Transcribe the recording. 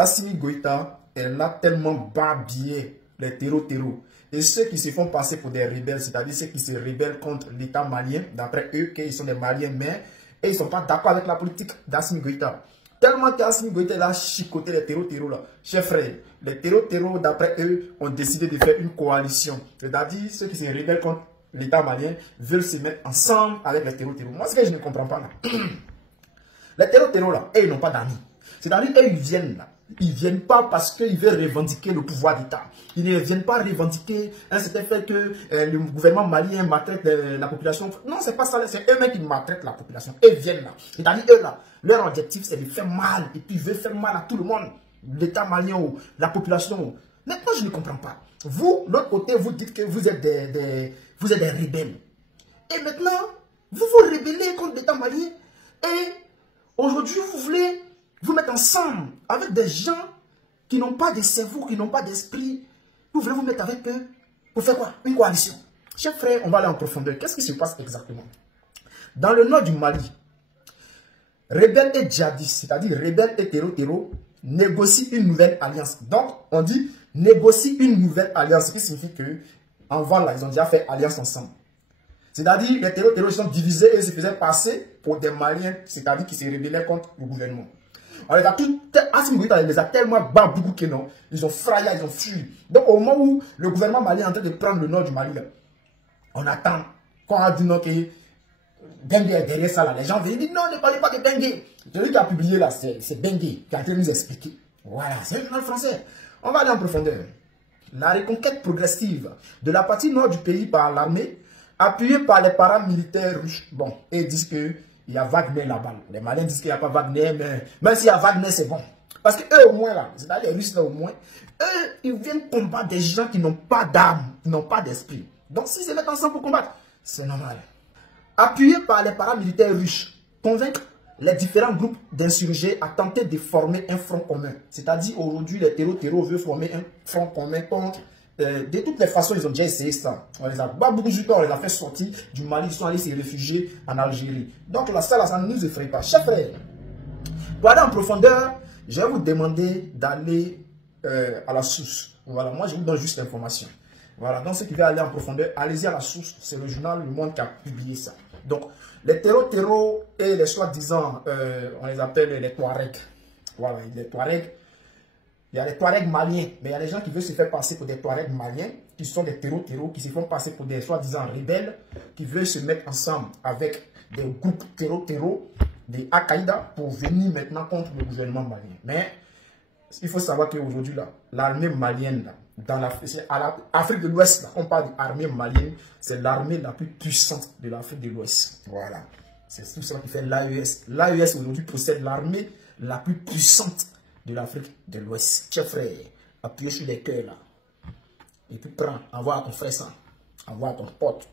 Assimi Goïta, elle a tellement babillé les terreaux. Et ceux qui se font passer pour des rebelles, c'est-à-dire ceux qui se rebellent contre l'État malien, d'après eux, qu'ils sont des Maliens, mais ils ne sont pas d'accord avec la politique d'Assimi Goïta. Tellement qu'Assimi Goïta a chicoté les terreaux là. Chers frères, les terreaux, d'après eux, ont décidé de faire une coalition. C'est-à-dire ceux qui se rebellent contre l'État malien veulent se mettre ensemble avec les terreaux. Moi, c'est ce que je ne comprends pas là. Les terreaux là, eux, ils n'ont pas d'amis. C'est-à-dire eux, ils viennent là. Ils ne viennent pas parce qu'ils veulent revendiquer le pouvoir d'État. Ils ne viennent pas revendiquer un certain fait que le gouvernement malien maltraite la population. Non, c'est pas ça. C'est eux-mêmes qui maltraitent la population. Ils viennent là. C'est-à-dire eux là, leur objectif c'est de faire mal. Et puis ils veulent faire mal à tout le monde. L'État malien ou la population. Mais moi je ne comprends pas. Vous, de l'autre côté, vous dites que vous êtes des rebelles. Et maintenant, vous vous rebellez contre l'État malien. Et aujourd'hui, vous voulez vous mettre ensemble avec des gens qui n'ont pas de cerveau, qui n'ont pas d'esprit. Vous voulez vous mettre avec eux pour faire quoi? Une coalition. Chers frères, on va aller en profondeur. Qu'est-ce qui se passe exactement? Dans le nord du Mali, rebelles et djihadistes, c'est-à-dire rebelles et terreaux, négocient une nouvelle alliance. Donc, on dit négocie une nouvelle alliance, ce qui signifie que en là, ils ont déjà fait alliance ensemble. C'est-à-dire les terreaux sont divisés et se faisaient passer pour des Maliens, c'est-à-dire qui se rebellaient contre le gouvernement. Alors, Assimi Goïta les a tellement baboukou que non, ils ont frayé, ils ont fui. Donc, au moment où le gouvernement malien est en train de prendre le nord du Mali, là, on attend. Quand on a dit non, que Bengue est derrière ça, là, les gens viennent dire non, ne parlez pas de Bengue. Celui qui a publié là, c'est Bengue qui a été nous expliquer. Voilà, c'est un journal français. On va aller en profondeur. La reconquête progressive de la partie nord du pays par l'armée, appuyée par les paramilitaires russes. Bon, et ils disent que il y a Wagner là-bas. Les Maliens disent qu'il n'y a pas Wagner, mais même s'il y a Wagner, c'est bon. Parce que eux, au moins, là, c'est-à-dire les Russes, là, au moins, eux, ils viennent combattre des gens qui n'ont pas d'âme, qui n'ont pas d'esprit. Donc, s'ils se mettent ensemble pour combattre, c'est normal. Appuyés par les paramilitaires russes, convaincre les différents groupes d'insurgés à tenter de former un front commun. C'est-à-dire, aujourd'hui, les terreaux veulent former un front commun contre... de toutes les façons, ils ont déjà essayé ça. On les a pas beaucoup de temps, on les a fait sortir du Mali, ils sont allés se réfugier en Algérie. Donc là, ça ne nous effraie pas. Chers frères, pour aller en profondeur, je vais vous demander d'aller à la source. Voilà, moi je vous donne juste l'information. Voilà, donc ceux qui veulent aller en profondeur, allez-y à la source. C'est le journal Le Monde qui a publié ça. Donc, les terreaux et les soi-disant, on les appelle les Touaregs. Voilà, les Touaregs. Il y a les Touaregs maliens, mais il y a des gens qui veulent se faire passer pour des Touaregs maliens, qui sont des terreaux, qui se font passer pour des soi-disant rebelles, qui veulent se mettre ensemble avec des groupes terreaux, des Al-Qaïda, pour venir maintenant contre le gouvernement malien. Mais il faut savoir qu'aujourd'hui, l'armée malienne, dans l'Afrique de l'Ouest, on parle d'armée malienne, c'est l'armée la plus puissante de l'Afrique de l'Ouest. Voilà. C'est tout ça qui fait l'AES. L'AES aujourd'hui possède l'armée la plus puissante de l'Afrique de l'Ouest. Chers frères, appuyez sur les cœurs là. Et puis prends, envoie à ton frère ça. Envoie à ton pote.